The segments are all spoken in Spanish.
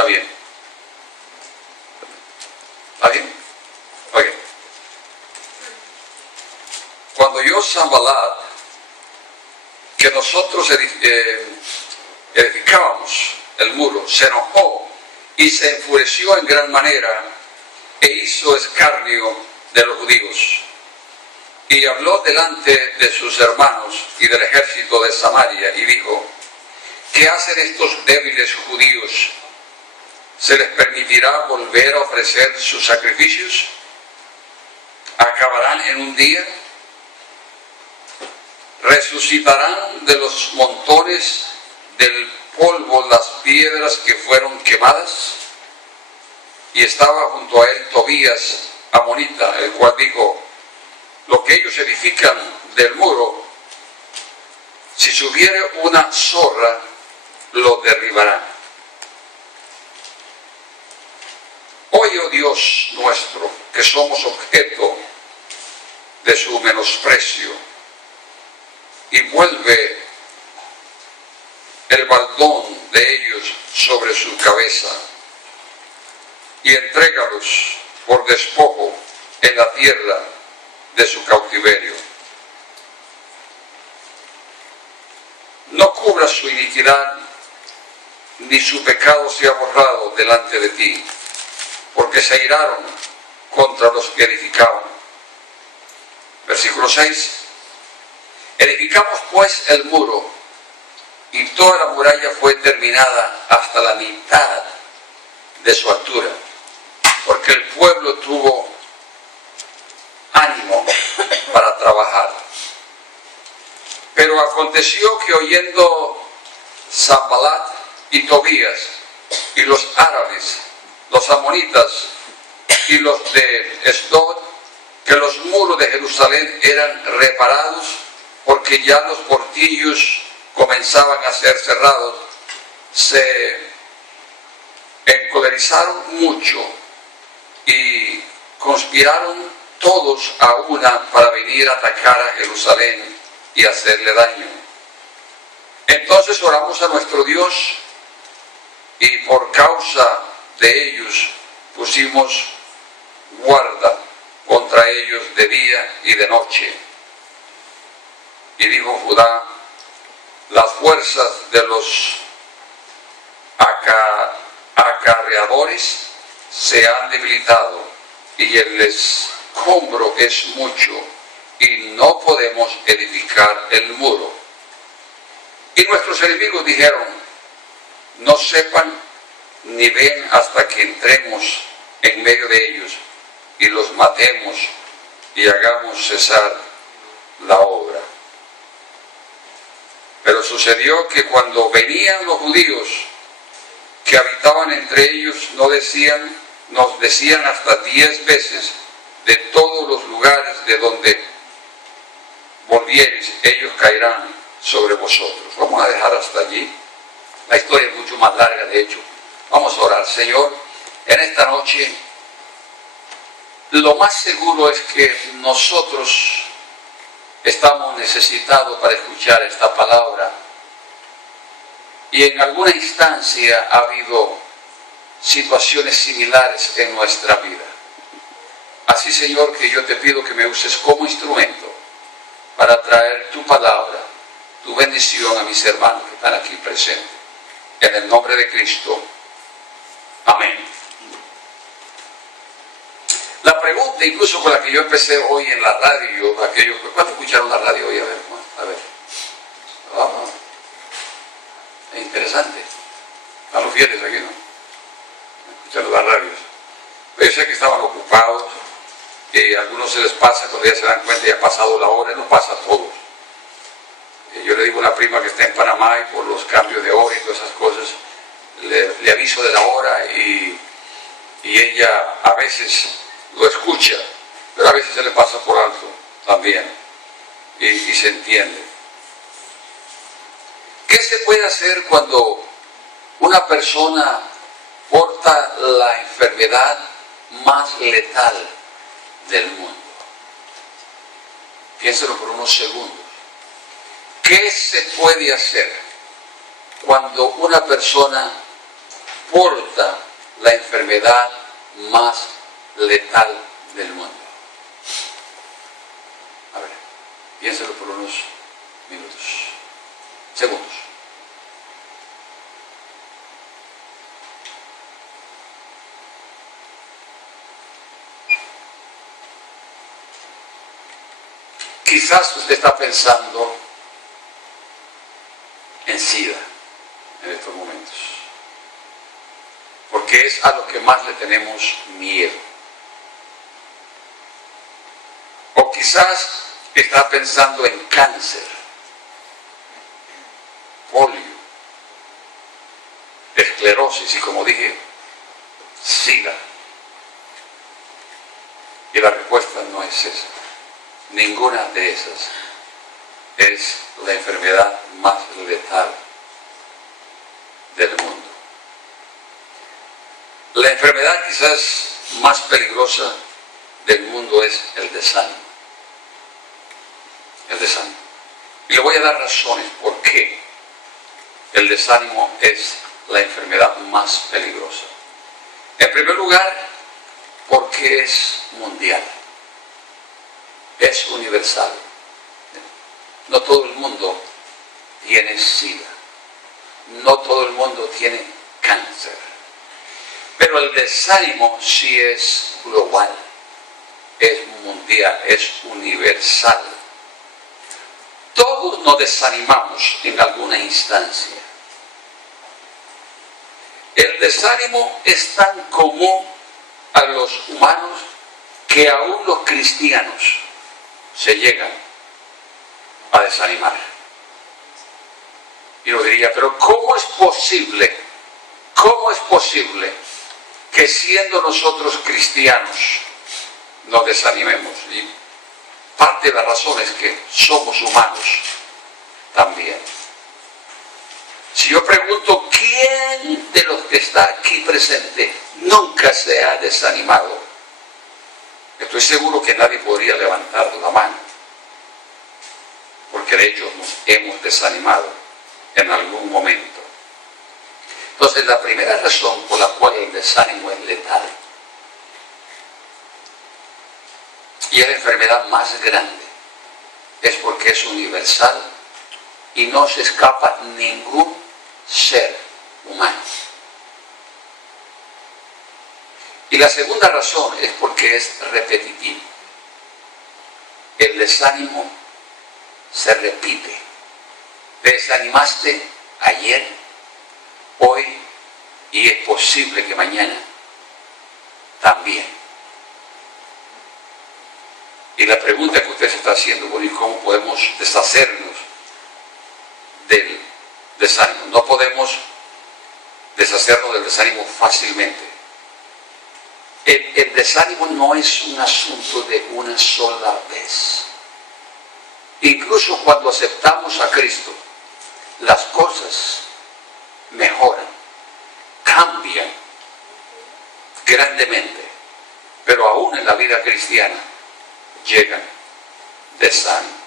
está bien? ¿Está bien? Oye, cuando yo Sanballat, que nosotros edificábamos el muro, se enojó y se enfureció en gran manera e hizo escarnio de los judíos. Y habló delante de sus hermanos y del ejército de Samaria y dijo: ¿qué hacen estos débiles judíos? ¿Se les permitirá volver a ofrecer sus sacrificios? ¿Acabarán en un día? ¿Resucitarán de los montones del polvo las piedras que fueron quemadas? Y estaba junto a él Tobías amonita, el cual dijo: lo que ellos edifican del muro, si subiere una zorra, lo derribará. Oye, oh Dios nuestro, que somos objeto de su menosprecio, y vuelve el baldón de ellos sobre su cabeza, y entrégalos por despojo en la tierra de su cautiverio. No cubras su iniquidad, ni su pecado sea borrado delante de ti, porque se airaron contra los que edificaban. Versículo 6. Edificamos pues el muro, y toda la muralla fue terminada hasta la mitad de su altura, porque el pueblo tuvo ánimo para trabajar. Pero aconteció que oyendo Sanballat y Tobías y los árabes, los amonitas y los de Asdod, que los muros de Jerusalén eran reparados, porque ya los portillos comenzaban a ser cerrados, se encolerizaron mucho y conspiraron todos a una para venir a atacar a Jerusalén y hacerle daño. Entonces oramos a nuestro Dios, y por causa de ellos pusimos guarda contra ellos de día y de noche. Y dijo Judá: las fuerzas de los acarreadores se han debilitado, y el escombro es mucho, y no podemos edificar el muro. Y nuestros enemigos dijeron: no sepan ni ven hasta que entremos en medio de ellos y los matemos y hagamos cesar la obra. Pero sucedió que cuando venían los judíos que habitaban entre ellos, nos decían hasta 10 veces: de todos los lugares de donde volviereis, ellos caerán sobre vosotros. Vamos a dejar hasta allí. La historia es mucho más larga, de hecho. Vamos a orar. Señor, en esta noche, lo más seguro es que nosotros estamos necesitados para escuchar esta palabra, y en alguna instancia ha habido situaciones similares en nuestra vida. Así, Señor, que yo te pido que me uses como instrumento para traer tu palabra, tu bendición a mis hermanos que están aquí presentes. En el nombre de Cristo. Amén. La pregunta, incluso con la que yo empecé hoy en la radio, ¿cuántos escucharon la radio hoy? A ver. Es interesante. A los fieles aquí, ¿no? Escuchando las radios. Yo sé que estaban ocupados, que a algunos se les pasa, cuando ya se dan cuenta ya ha pasado la hora, no pasa a todos. Yo le digo a una prima que está en Panamá, y por los cambios de hora y todas esas cosas, le aviso de la hora, y ella a veces lo escucha, pero a veces se le pasa por alto también, y se entiende. ¿Qué se puede hacer cuando una persona porta la enfermedad más letal del mundo? Piénselo por unos segundos. ¿Qué se puede hacer cuando una persona porta la enfermedad más letal del mundo? A ver, piénselo por unos minutos, segundos. Quizás usted está pensando en SIDA en estos momentos, porque es a lo que más le tenemos miedo. O quizás está pensando en cáncer, polio, esclerosis y, como dije, SIDA. Y la respuesta no es esa. Ninguna de esas es la enfermedad más letal del mundo. La enfermedad quizás más peligrosa del mundo es el desánimo. El desánimo. Y le voy a dar razones por qué el desánimo es la enfermedad más peligrosa. En primer lugar, porque es mundial. Es universal. No todo el mundo tiene SIDA. No todo el mundo tiene cáncer. Pero el desánimo sí es global, es mundial, es universal. Todos nos desanimamos en alguna instancia. El desánimo es tan común a los humanos que aún los cristianos se llegan a desanimar. Y uno diría, pero ¿cómo es posible que siendo nosotros cristianos nos desanimemos? Y parte de la razón es que somos humanos también. Si yo pregunto, ¿quién de los que está aquí presente nunca se ha desanimado? Estoy seguro que nadie podría levantar la mano, porque de hecho nos hemos desanimado en algún momento. Entonces, la primera razón por la cual el desánimo es letal y es la enfermedad más grande es porque es universal y no se escapa ningún ser humano. Y la segunda razón es porque es repetitivo. El desánimo se repite. Te desanimaste ayer, hoy y es posible que mañana también. Y la pregunta que usted se está haciendo, bueno, ¿y cómo podemos deshacernos del desánimo? No podemos deshacernos del desánimo fácilmente. El desánimo no es un asunto de una sola vez. Incluso cuando aceptamos a Cristo, las cosas mejoran, cambian grandemente, pero aún en la vida cristiana llegan desánimo.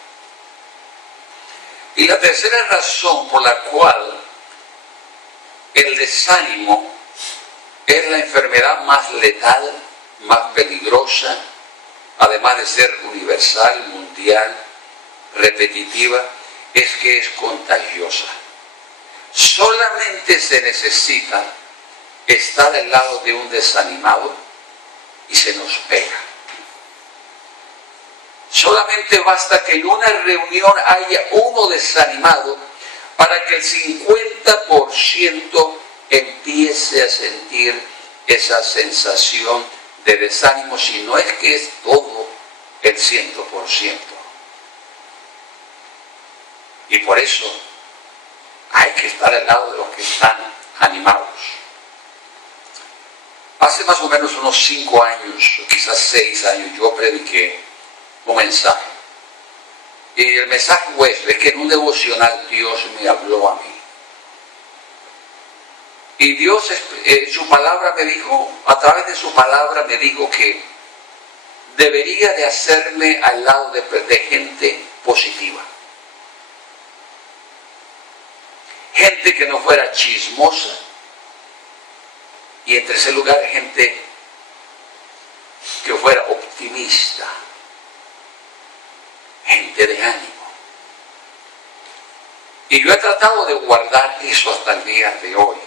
Y la tercera razón por la cual el desánimo es la enfermedad más letal, más peligrosa, además de ser universal, mundial, repetitiva, es que es contagiosa. Solamente se necesita estar al lado de un desanimado y se nos pega. Solamente basta que en una reunión haya uno desanimado para que el 50% empiece a sentir esa sensación de desánimo, si no es que es todo el 100%. Y por eso hay que estar al lado de los que están animados. Hace más o menos unos 5 años, o quizás 6 años, yo prediqué un mensaje. Y el mensaje es que en un devocional Dios me habló a mí. Y Dios, su palabra me dijo, a través de su palabra me dijo que debería de hacerme al lado de gente positiva. Gente que no fuera chismosa, Y en tercer lugar, gente que fuera optimista, gente de ánimo. Y yo he tratado de guardar eso hasta el día de hoy.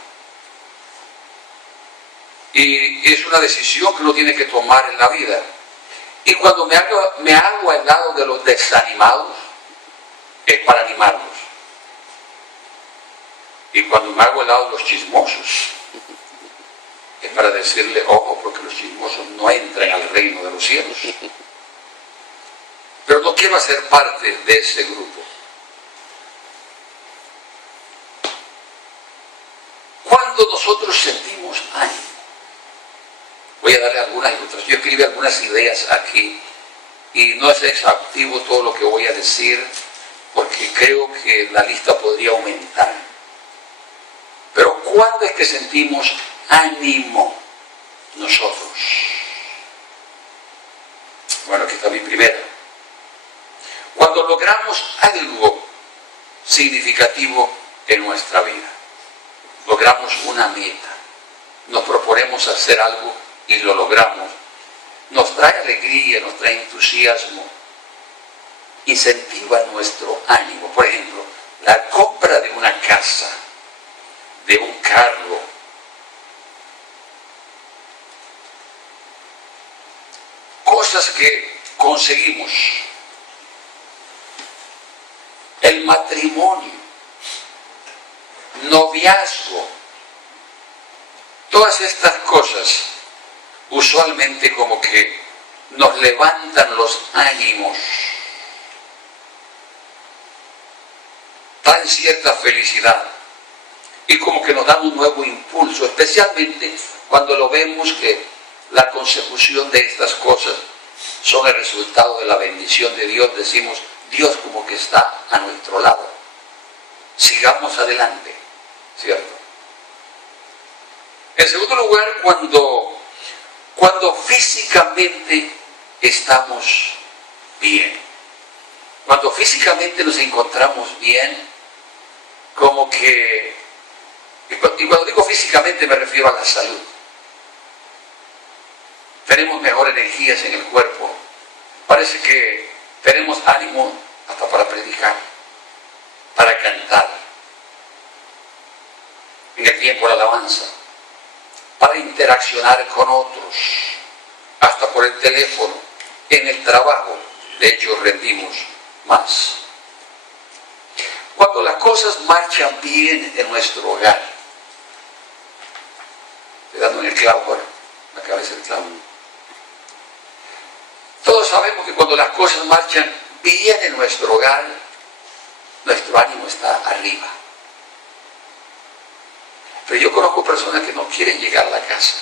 Y es una decisión que uno tiene que tomar en la vida. Y cuando me hago al lado de los desanimados, es para animarlos. Y cuando me hago al lado de los chismosos, es para decirle, ojo, porque los chismosos no entran al reino de los cielos. Pero no quiero hacer parte de ese grupo. Cuando nosotros sentimos ánimo, voy a darle algunas ilustraciones. Yo escribí algunas ideas aquí y no es exhaustivo todo lo que voy a decir porque creo que la lista podría aumentar. Pero ¿cuándo es que sentimos ánimo nosotros? Bueno, aquí está mi primera. Cuando logramos algo significativo en nuestra vida, logramos una meta, nos proponemos hacer algo y lo logramos, nos trae alegría, nos trae entusiasmo, incentiva nuestro ánimo. Por ejemplo, la compra de una casa, de un carro, cosas que conseguimos, el matrimonio, noviazgo, todas estas cosas usualmente como que nos levantan los ánimos, traen cierta felicidad y como que nos dan un nuevo impulso, especialmente cuando lo vemos que la consecución de estas cosas son el resultado de la bendición de Dios. Decimos, Dios como que está a nuestro lado, sigamos adelante, ¿cierto? En segundo lugar, cuando físicamente estamos bien, cuando físicamente nos encontramos bien, como que, y cuando digo físicamente me refiero a la salud, tenemos mejor energías en el cuerpo, parece que tenemos ánimo hasta para predicar, para cantar, en el tiempo de la alabanza, para interaccionar con otros, hasta por el teléfono, en el trabajo. De hecho, rendimos más. Cuando las cosas marchan bien en nuestro hogar, estoy dando en el clavo ahora, la cabeza del clavo. Todos sabemos que cuando las cosas marchan bien en nuestro hogar, nuestro ánimo está arriba. Pero yo conozco personas que no quieren llegar a la casa.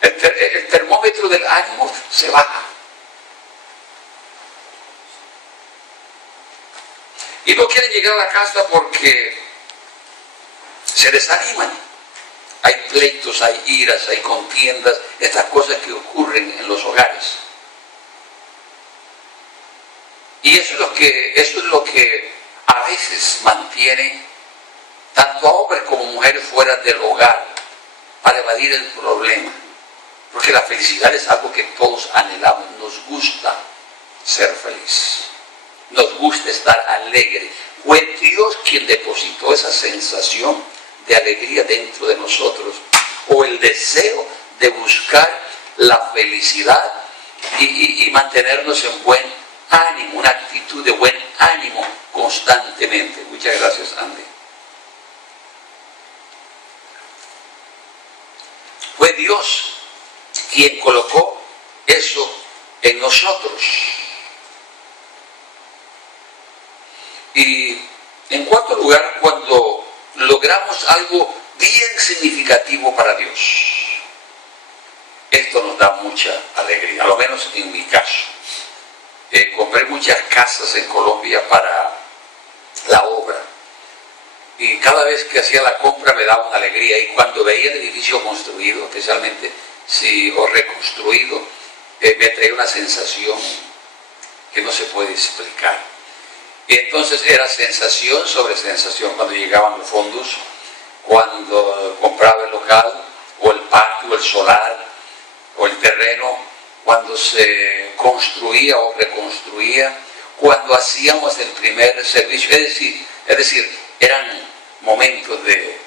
El termómetro del ánimo se baja. Y no quieren llegar a la casa porque se desaniman. Hay pleitos, hay iras, hay contiendas, estas cosas que ocurren en los hogares. Y eso es lo que a veces mantiene tanto a hombres como mujeres fuera del hogar para evadir el problema. Porque la felicidad es algo que todos anhelamos, nos gusta ser feliz, nos gusta estar alegre. Fue Dios quien depositó esa sensación de alegría dentro de nosotros, o el deseo de buscar la felicidad y mantenernos en buen ánimo, una actitud de buen ánimo constantemente. Muchas gracias, Andy. Fue Dios quien colocó eso en nosotros. Y en cuarto lugar, cuando logramos algo bien significativo para Dios, esto nos da mucha alegría, a lo menos en mi caso. Compré muchas casas en Colombia para la obra y cada vez que hacía la compra me daba una alegría, y cuando veía el edificio construido, especialmente o reconstruido, me traía una sensación que no se puede explicar. Y entonces era sensación sobre sensación cuando llegaban los fondos, cuando compraba el local, o el patio, el solar, o el terreno, cuando se construía o reconstruía, cuando hacíamos el primer servicio. Es decir, eran momentos de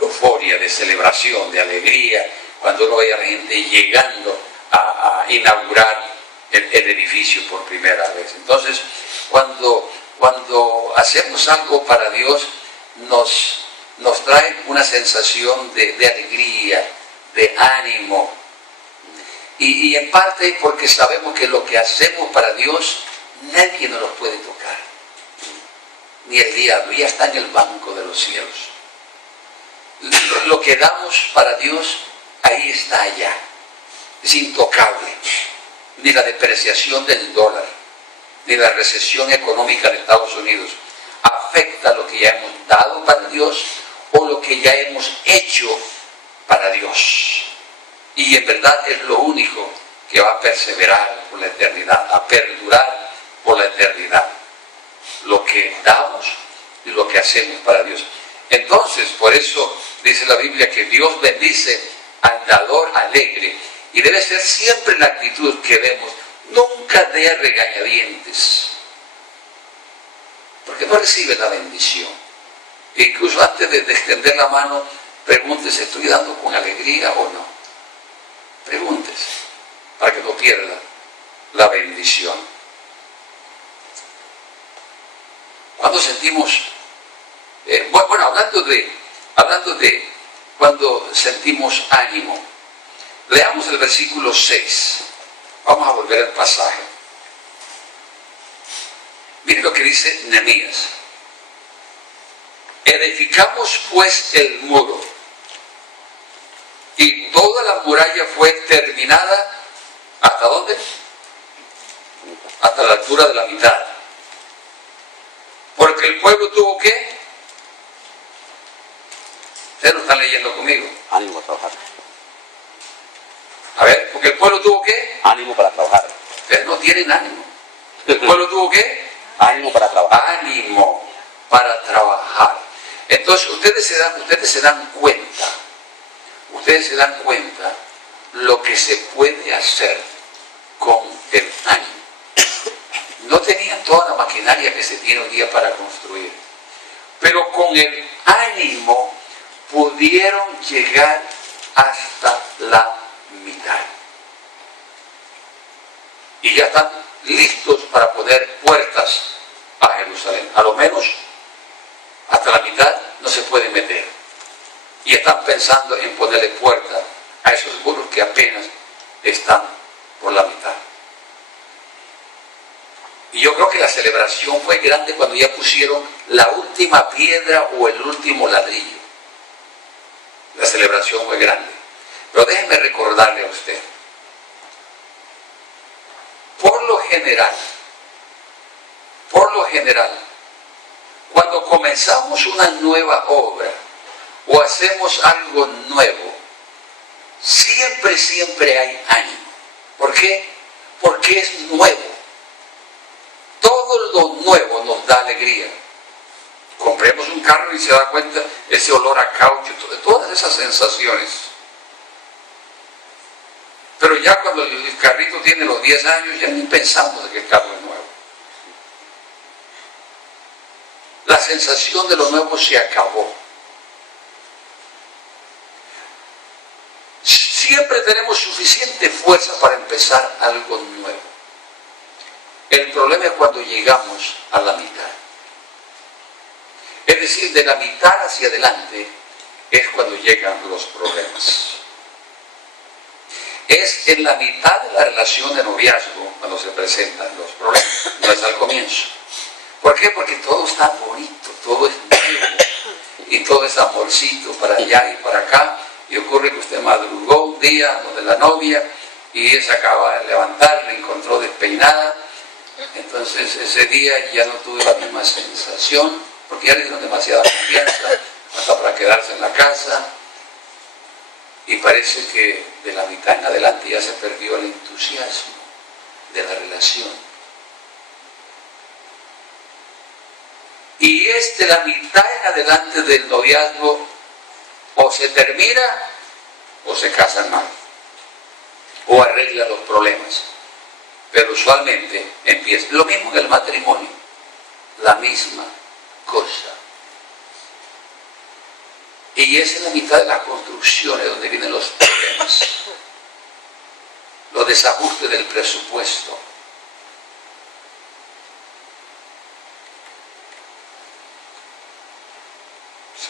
euforia, de celebración, de alegría, cuando uno veía a la gente llegando a inaugurar el edificio por primera vez. Entonces, cuando hacemos algo para Dios, nos trae una sensación de alegría, de ánimo, y en parte porque sabemos que lo que hacemos para Dios, nadie nos lo puede tocar, ni el diablo, ya está en el banco de los cielos. Lo que damos para Dios, ahí está allá, es intocable. Ni la depreciación del dólar, ni la recesión económica de Estados Unidos afecta lo que ya hemos dado para Dios o lo que ya hemos hecho para Dios. Y en verdad es lo único que va a perseverar por la eternidad, a perdurar por la eternidad. Lo que damos y lo que hacemos para Dios. Entonces, por eso dice la Biblia que Dios bendice al dador alegre. Y debe ser siempre la actitud que vemos, nunca dé regañadientes, porque no recibe la bendición. E incluso antes de extender la mano, pregúntese, ¿estoy dando con alegría o no? Pregúntese, para que no pierda la bendición. Cuando sentimos, hablando de cuando sentimos ánimo, leamos el versículo 6. Vamos a volver al pasaje. Miren lo que dice Nehemías. Edificamos pues el muro, y toda la muralla fue terminada. ¿Hasta dónde? Hasta la altura de la mitad. Porque el pueblo tuvo que... Ustedes lo están leyendo conmigo. Ánimo a trabajar. A ver, porque el pueblo tuvo ¿qué? Ánimo para trabajar. Ustedes no tienen ánimo. El pueblo tuvo ¿qué? Ánimo para trabajar. Ánimo para trabajar. Entonces ustedes se dan cuenta lo que se puede hacer con el ánimo. No tenían toda la maquinaria que se tiene hoy día para construir, pero con el ánimo pudieron llegar hasta la mitad. Y ya están listos para poner puertas a Jerusalén. A lo menos hasta la mitad no se puede meter. Y están pensando en ponerle puerta a esos muros que apenas están por la mitad. Y yo creo que la celebración fue grande cuando ya pusieron la última piedra o el último ladrillo. La celebración fue grande. Pero déjenme recordarle a usted, por lo general, cuando comenzamos una nueva obra o hacemos algo nuevo, siempre hay ánimo. ¿Por qué? Porque es nuevo. Todo lo nuevo nos da alegría. Compremos un carro y se da cuenta ese olor a caucho, todas esas sensaciones. Pero ya cuando el carrito tiene los 10 años, ya ni pensamos de que el carro es nuevo. La sensación de lo nuevo se acabó. Siempre tenemos suficiente fuerza para empezar algo nuevo. El problema es cuando llegamos a la mitad. Es decir, de la mitad hacia adelante es cuando llegan los problemas. Es en la mitad de la relación de noviazgo cuando se presentan los problemas, no es al comienzo. ¿Por qué? Porque todo está bonito, todo es nuevo y todo es amorcito para allá y para acá. Y ocurre que usted madrugó un día donde la novia y ella se acaba de levantar, la encontró despeinada. Entonces ese día ya no tuve la misma sensación, porque ya le dieron demasiada confianza hasta para quedarse en la casa, y parece que de la mitad en adelante ya se perdió el entusiasmo de la relación. Y la mitad en adelante del noviazgo o se termina o se casan mal, o arreglan los problemas. Pero usualmente empieza. Lo mismo en el matrimonio, la misma cosa. Y esa es la mitad de las construcciones donde vienen los problemas, los desajustes del presupuesto.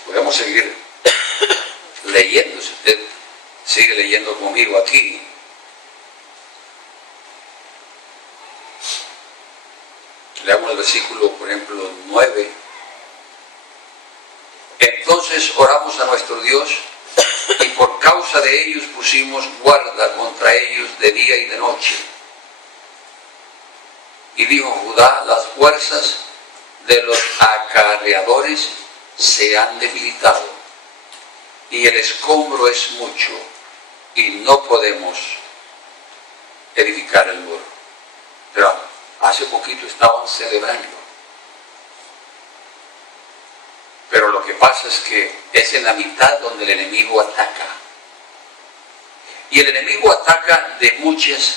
Podemos seguir leyendo, si usted sigue leyendo conmigo aquí. Leamos el versículo, por ejemplo, 9. Entonces oramos a nuestro Dios y por causa de ellos pusimos guarda contra ellos de día y de noche. Y dijo Judá, las fuerzas de los acarreadores se han debilitado y el escombro es mucho y no podemos edificar el muro. Pero hace poquito estaban celebrando. Pero lo que pasa es que es en la mitad donde el enemigo ataca. Y el enemigo ataca de muchas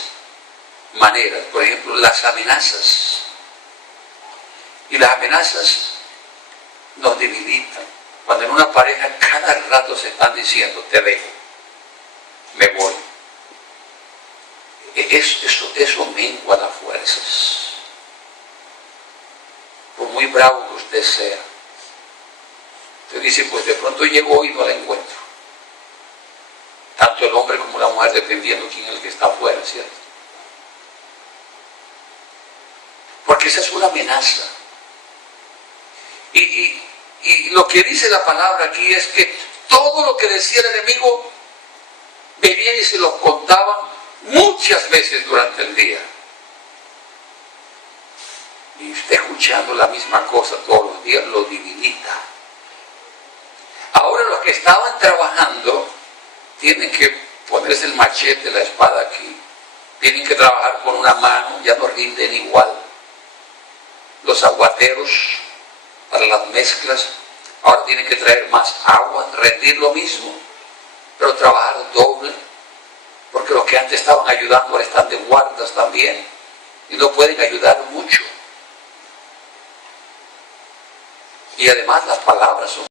maneras. Por ejemplo, las amenazas. Y las amenazas nos debilitan. Cuando en una pareja cada rato se están diciendo, te dejo, me voy. Eso mengua las fuerzas. Por muy bravo que usted sea. Usted dice, pues de pronto llegó y no la encuentro. Tanto el hombre como la mujer, dependiendo quién es el que está afuera, ¿cierto? Porque esa es una amenaza. Y lo que dice la palabra aquí es que todo lo que decía el enemigo venía y se lo contaban muchas veces durante el día. Y usted escuchando la misma cosa todos los días lo debilita. Ahora los que estaban trabajando tienen que ponerse el machete, la espada aquí. Tienen que trabajar con una mano, ya no rinden igual. Los aguateros para las mezclas, ahora tienen que traer más agua, rendir lo mismo, pero trabajar doble, porque los que antes estaban ayudando ahora están de guardas también, y no pueden ayudar mucho. Y además las palabras son